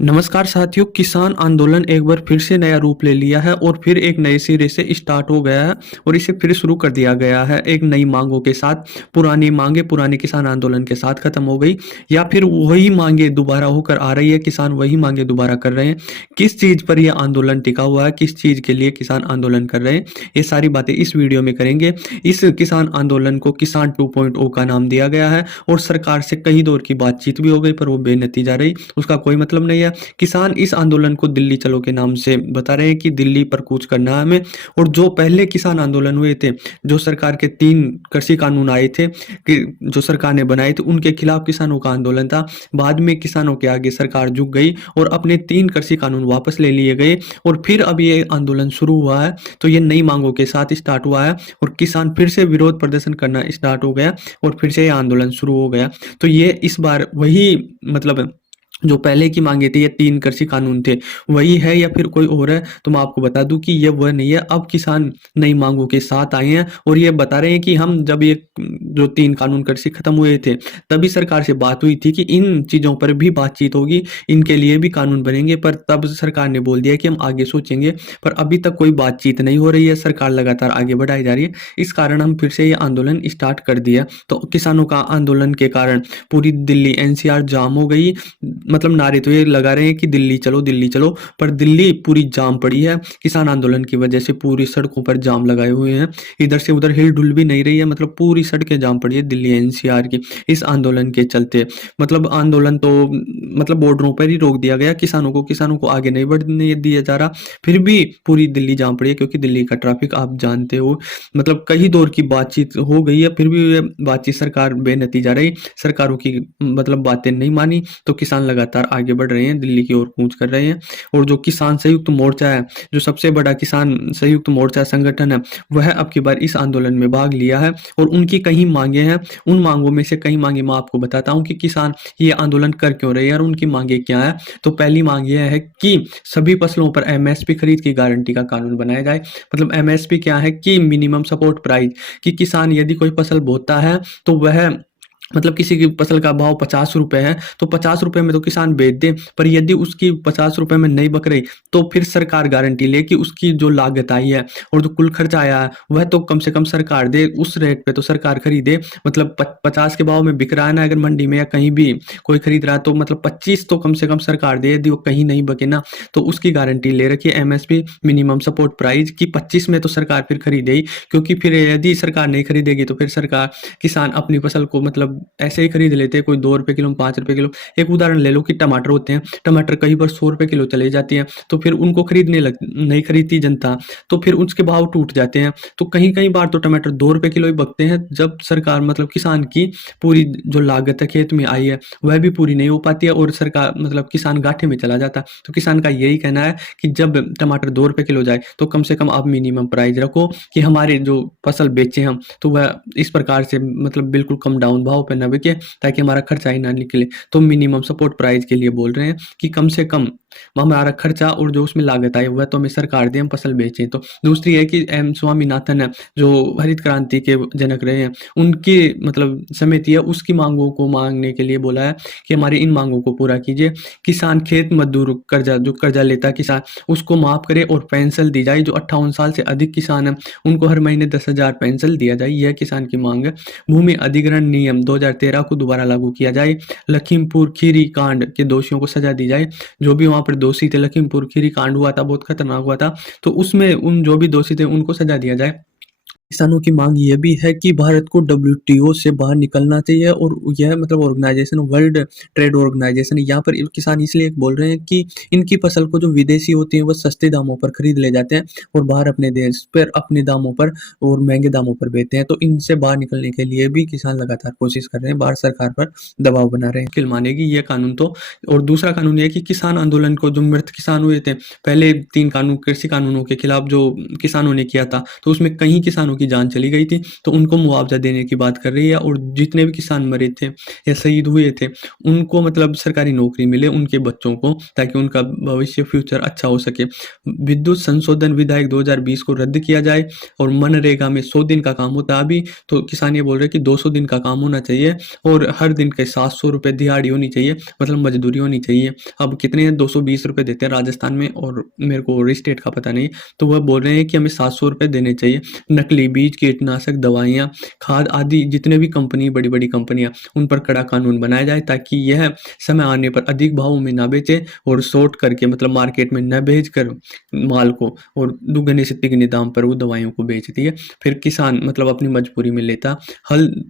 नमस्कार साथियों, किसान आंदोलन एक बार फिर से नया रूप ले लिया है और फिर एक नए सिरे से स्टार्ट हो गया है और इसे फिर शुरू कर दिया गया है एक नई मांगों के साथ। पुरानी मांगे पुराने किसान आंदोलन के साथ खत्म हो गई या फिर वही मांगे दोबारा होकर आ रही है, किसान वही मांगे दोबारा कर रहे हैं। किस चीज़ पर यह आंदोलन टिका हुआ है, किस चीज़ के लिए किसान आंदोलन कर रहे हैं, ये सारी बातें इस वीडियो में करेंगे। इस किसान आंदोलन को किसान 2.0 का नाम दिया गया है और सरकार से कई दौर की बातचीत भी हो गई पर वो बेनतीजा रही, उसका कोई मतलब नहीं है। किसान इस आंदोलन को दिल्ली चलो के नाम से बता रहे हैं कि दिल्ली पर कूच करना है हमें। और जो पहले किसान आंदोलन हुए थे, जो सरकार के 3 कृषि कानून आए थे कि जो सरकार ने बनाए थे, उनके खिलाफ किसानों का आंदोलन था। बाद में किसानों के आगे सरकार झुक गई और अपने 3 कृषि कानून वापस ले लिए गए और फिर अब ये आंदोलन शुरू हुआ है। तो ये नई मांगों के साथ स्टार्ट हुआ है और किसान फिर से विरोध प्रदर्शन करना स्टार्ट हो गया और फिर से ये आंदोलन शुरू हो गया। तो ये इस बार वही मतलब जो पहले की मांगे थी, ये 3 कृषि कानून थे, वही है या फिर कोई और है? तो मैं आपको बता दूं कि ये वह नहीं है। अब किसान नई मांगों के साथ आए हैं और ये बता रहे हैं कि हम जब ये जो 3 कानून कृषि खत्म हुए थे, तभी सरकार से बात हुई थी कि इन चीज़ों पर भी बातचीत होगी, इनके लिए भी कानून बनेंगे, पर तब सरकार ने बोल दिया कि हम आगे सोचेंगे। पर अभी तक कोई बातचीत नहीं हो रही है, सरकार लगातार आगे बढ़ाई जा रही है। इस कारण हम फिर से ये आंदोलन स्टार्ट कर दिया। तो किसानों का आंदोलन के कारण पूरी दिल्ली एनसीआर जाम हो गई। मतलब नारे तो ये लगा रहे हैं कि दिल्ली चलो, पर दिल्ली पूरी जाम पड़ी है। किसान आंदोलन की वजह से पूरी सड़कों पर जाम लगाए हुए हैं, इधर से उधर हिल डुल भी नहीं रही है, मतलब पूरी सड़कें जाम पड़ी है दिल्ली एनसीआर की इस आंदोलन के चलते। मतलब आंदोलन तो मतलब बॉर्डरों पर ही रोक दिया गया, किसानों को आगे नहीं बढ़ने दिया जा रहा, फिर भी पूरी दिल्ली जाम पड़ी है क्योंकि दिल्ली का ट्रैफिक आप जानते हो। मतलब कई दौर की बातचीत हो गई है, फिर भी ये बातचीत सरकार बेनतीजा रही, सरकारों की मतलब बातें नहीं मानी। तो किसान लगातार आगे बढ़ रहे हैं, दिल्ली की ओर कूच कर रहे हैं। और जो किसान संयुक्त मोर्चा है, जो सबसे बड़ा किसान संयुक्त मोर्चा संगठन है, वह अब की बार इस आंदोलन में भाग लिया है और उनकी कई मांगे हैं। उन मांगों में से कई मांगे मैं आपको बताता हूं कि किसान ये आंदोलन कर क्यों रहे हैं और उनकी मांगे क्या है। तो पहली मांग यह है कि सभी फसलों पर एमएसपी खरीद की गारंटी का कानून बनाया जाए। मतलब एमएसपी क्या है कि मिनिमम सपोर्ट प्राइस, कि किसान यदि कोई फसल बोता है तो वह मतलब किसी की फसल का भाव 50 रुपए है, तो 50 रुपए में तो किसान बेच दे, पर यदि उसकी 50 रुपए में नहीं बक रही, तो फिर सरकार गारंटी ले कि उसकी जो लागत आई है और जो कुल खर्चा आया है, वह तो कम से कम सरकार दे, उस रेट पे तो सरकार खरीदे। मतलब 50 के भाव में बिक रहा है ना, अगर मंडी में या कहीं भी कोई खरीद रहा है, तो मतलब 25 तो कम से कम सरकार दे, यदि वो कहीं नहीं बके ना, तो उसकी गारंटी ले रखी है एमएसपी मिनिमम सपोर्ट प्राइस की। 25 में तो सरकार फिर खरीदे ही, क्योंकि फिर यदि सरकार नहीं खरीदेगी तो फिर सरकार किसान अपनी फसल को मतलब ऐसे ही खरीद लेते हैं, कोई 2 रुपए किलो, 5 रुपए किलो। एक उदाहरण ले लो कि टमाटर होते हैं, टमाटर कई बार 100 रुपए किलो चले जाती हैं, तो फिर उनको नहीं खरीदती जनता, तो फिर उसके भाव टूट जाते हैं। तो कहीं कहीं बार तो टमाटर 2 रुपए किलो ही बकते हैं, जब सरकार मतलब किसान की पूरी जो लागत है खेत में आई है, वह भी पूरी नहीं हो पाती है और सरकार मतलब किसान घाटे में चला जाता है। तो किसान का यही कहना है कि जब टमाटर 2 रुपए किलो जाए, तो कम से कम आप मिनिमम प्राइस रखो कि हमारे जो फसल बेचे हम, तो वह इस प्रकार से मतलब बिल्कुल कम डाउन भाव पे ना बिके, ताकि हमारा खर्चा ही ना निकले। तो मिनिमम सपोर्ट प्राइस के लिए बोल रहे हैं कि कम से कम हमारा खर्चा और जो उसमें लागत आई वह तो हमें सरकार दे, हम फसल बेचें। तो दूसरी है कि एम स्वामीनाथन है, जो हरित क्रांति के जनक रहे हैं, उनकी मतलब समिति है, उसकी मांगों को मांगने के लिए बोला है कि हमारी इन मांगों को पूरा कीजिए। किसान खेत मजदूर कर्जा, जो कर्जा लेता है किसान, उसको माफ करे और पेंशन दी जाए। जो 58 साल से अधिक किसान है, उनको हर महीने 10,000 पेंशन दिया जाए, यह किसान की मांग है। भूमि अधिग्रहण नियम 2013 को दोबारा लागू किया जाए। लखीमपुर खीरी कांड के दोषियों को सजा दी जाए। जो भी वहां पर दोषी थे, लखीमपुर खीरी कांड हुआ था, बहुत खतरनाक हुआ था, तो उसमें उन जो भी दोषी थे उनको सजा दिया जाए। किसानों की मांग ये भी है कि भारत को डब्ल्यूटीओ से बाहर निकलना चाहिए और यह मतलब ऑर्गेनाइजेशन, वर्ल्ड ट्रेड ऑर्गेनाइजेशन, यहाँ पर किसान इसलिए बोल रहे हैं कि इनकी फसल को जो विदेशी होती है वह सस्ते दामों पर खरीद ले जाते हैं और बाहर अपने देश पर अपने दामों पर और महंगे दामों पर बेचते हैं। तो इनसे बाहर निकलने के लिए भी किसान लगातार कोशिश कर रहे हैं, भारत सरकार पर दबाव बना रहे हैं कि मानेगी ये कानून तो। और दूसरा कानून ये कि किसान आंदोलन को जो मृत किसान हुए थे, पहले 3 कानून कृषि कानूनों के खिलाफ जो किसानों ने किया था, तो उसमें कई किसानों की जान चली गई थी, तो उनको मुआवज़ा देने की बात कर रही है और जितने भी किसान मरे थे या शहीद हुए थे, उनको मतलब सरकारी नौकरी मिले उनके बच्चों को, ताकि उनका भविष्य फ्यूचर अच्छा हो सके। विद्युत संशोधन विधेयक 2020 को रद्द किया जाए और मनरेगा में 100 दिन का काम होता है अभी, तो किसान ये बोल रहे हैं कि 200 दिन का काम होना चाहिए और हर दिन के 700 रुपये दिहाड़ी होनी चाहिए, मतलब मजदूरी होनी चाहिए। अब कितने हैं, 220 रुपये देते हैं राजस्थान में और मेरे को और स्टेट का पता नहीं। तो वह बोल रहे हैं कि हमें 700 रुपये देने चाहिए। नकली बीज, कीटनाशक दवाइयाँ, खाद आदि जितने भी कंपनी, बड़ी-बड़ी कंपनियाँ, उन पर कड़ा कानून बनाया जाए, ताकि यह समय आने पर अधिक भावों में ना बेचे और शॉर्ट करके मतलब मार्केट में न भेज कर माल को और दुगने से तिगने दाम पर वो दवाइयों को बेच दिए। फिर किसान मतलब अपनी मजबूरी में लेता। हल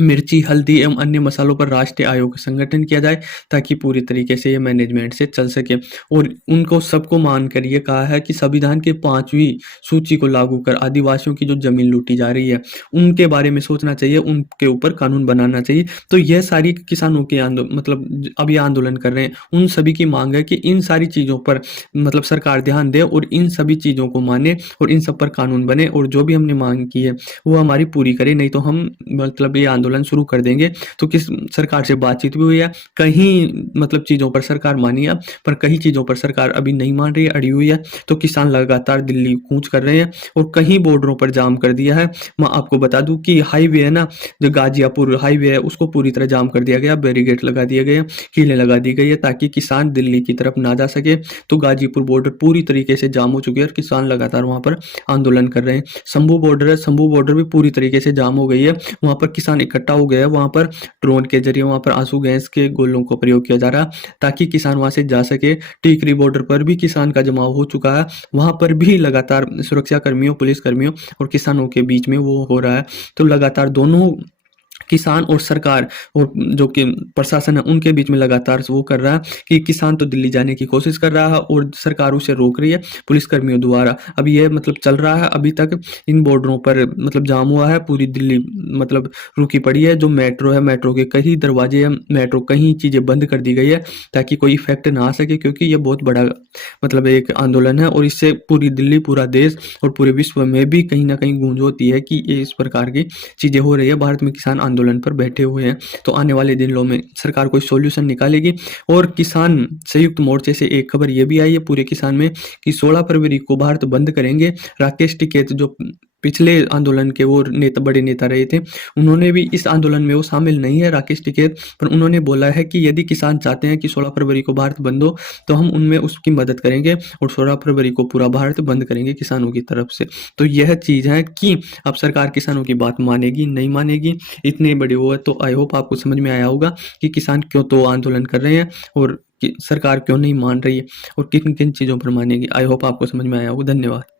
मिर्ची, हल्दी एवं अन्य मसालों पर राष्ट्रीय आयोग का संगठन किया जाए, ताकि पूरी तरीके से ये मैनेजमेंट से चल सके। और उनको सबको मानकर ये कहा है कि संविधान के 5वीं सूची को लागू कर आदिवासियों की जो ज़मीन लूटी जा रही है, उनके बारे में सोचना चाहिए, उनके ऊपर कानून बनाना चाहिए। तो यह सारी किसानों के मतलब अब ये आंदोलन कर रहे हैं, उन सभी की माँग है कि इन सारी चीज़ों पर मतलब सरकार ध्यान दे और इन सभी चीज़ों को माने और इन सब पर कानून बने और जो भी हमने माँग की है, वो हमारी पूरी करे, नहीं तो हम मतलब ये आंदोलन शुरू कर देंगे। तो किस सरकार से बातचीत भी हुई है, कहीं मतलब चीज़ों पर सरकार मानी है, पर कई चीज़ों पर सरकार अभी नहीं मान रही है, अड़ी हुई है। तो किसान लगातार दिल्ली कूच कर रहे हैं और कहीं बॉर्डरों पर जाम कर दिया है। मैं आपको बता दूँ कि हाईवे है ना, जो गाज़ियापुर हाईवे है, उसको पूरी तरह जाम कर दिया गया, बैरिकेड लगा दिए गए हैं, कीलें लगा दी गई है, ताकि किसान दिल्ली की तरफ ना जा सके। तो गाज़ीपुर बॉर्डर पूरी तरीके से जाम हो चुकी है और किसान लगातार वहाँ पर आंदोलन कर रहे हैं। शंभू बॉर्डर है, शंभू बॉर्डर भी पूरी तरीके से जाम हो गई है। वहाँ पर किसान इकट्ठा हो गए हैं, वहाँ पर ड्रोन के ज़रिए वहाँ पर आंसू गैस के गोलों का प्रयोग किया जा रहा है, ताकि किसान वहाँ से जा सके। टीकरी बॉर्डर पर भी किसान का जमाव हो चुका है, वहाँ पर भी लगातार सुरक्षा कर्मियों, पुलिस कर्मियों और किसानों के बीच में वो हो रहा है। तो लगातार दोनों किसान और सरकार और जो कि प्रशासन है, उनके बीच में लगातार वो कर रहा है कि किसान तो दिल्ली जाने की कोशिश कर रहा है और सरकार उसे रोक रही है पुलिसकर्मियों द्वारा। अब ये मतलब चल रहा है अभी तक, इन बॉर्डरों पर मतलब जाम हुआ है, पूरी दिल्ली मतलब रुकी पड़ी है। जो मेट्रो है, मेट्रो के कई दरवाजे हैं, मेट्रो कई चीज़ें बंद कर दी गई है, ताकि कोई इफ़ेक्ट ना आ सके, क्योंकि ये बहुत बड़ा मतलब एक आंदोलन है और इससे पूरी दिल्ली, पूरा देश और पूरे विश्व में भी कहीं न कहीं गूंज होती है कि ये इस प्रकार की चीज़ें हो रही है। भारत में किसान आंदोलन पर बैठे हुए हैं, तो आने वाले दिनों में सरकार कोई सॉल्यूशन निकालेगी। और किसान संयुक्त मोर्चे से एक खबर ये भी आई है पूरे किसान में कि 16 फरवरी को भारत बंद करेंगे। राकेश टिकैत जो पिछले आंदोलन के वो नेता, बड़े नेता रहे थे, उन्होंने भी इस आंदोलन में वो शामिल नहीं है राकेश टिकैत, पर उन्होंने बोला है कि यदि किसान चाहते हैं कि 16 फरवरी को भारत बंद हो, तो हम उनमें उसकी मदद करेंगे और 16 फरवरी को पूरा भारत बंद करेंगे किसानों की तरफ से। तो यह चीज़ है कि अब सरकार किसानों की बात मानेगी, नहीं मानेगी, इतने बड़े वो है। तो आई होप आपको समझ में आया होगा कि किसान क्यों तो आंदोलन कर रहे हैं और कि सरकार क्यों नहीं मान रही है और किन-किन चीज़ों पर मानेगी। आई होप आपको समझ में आया होगा। धन्यवाद।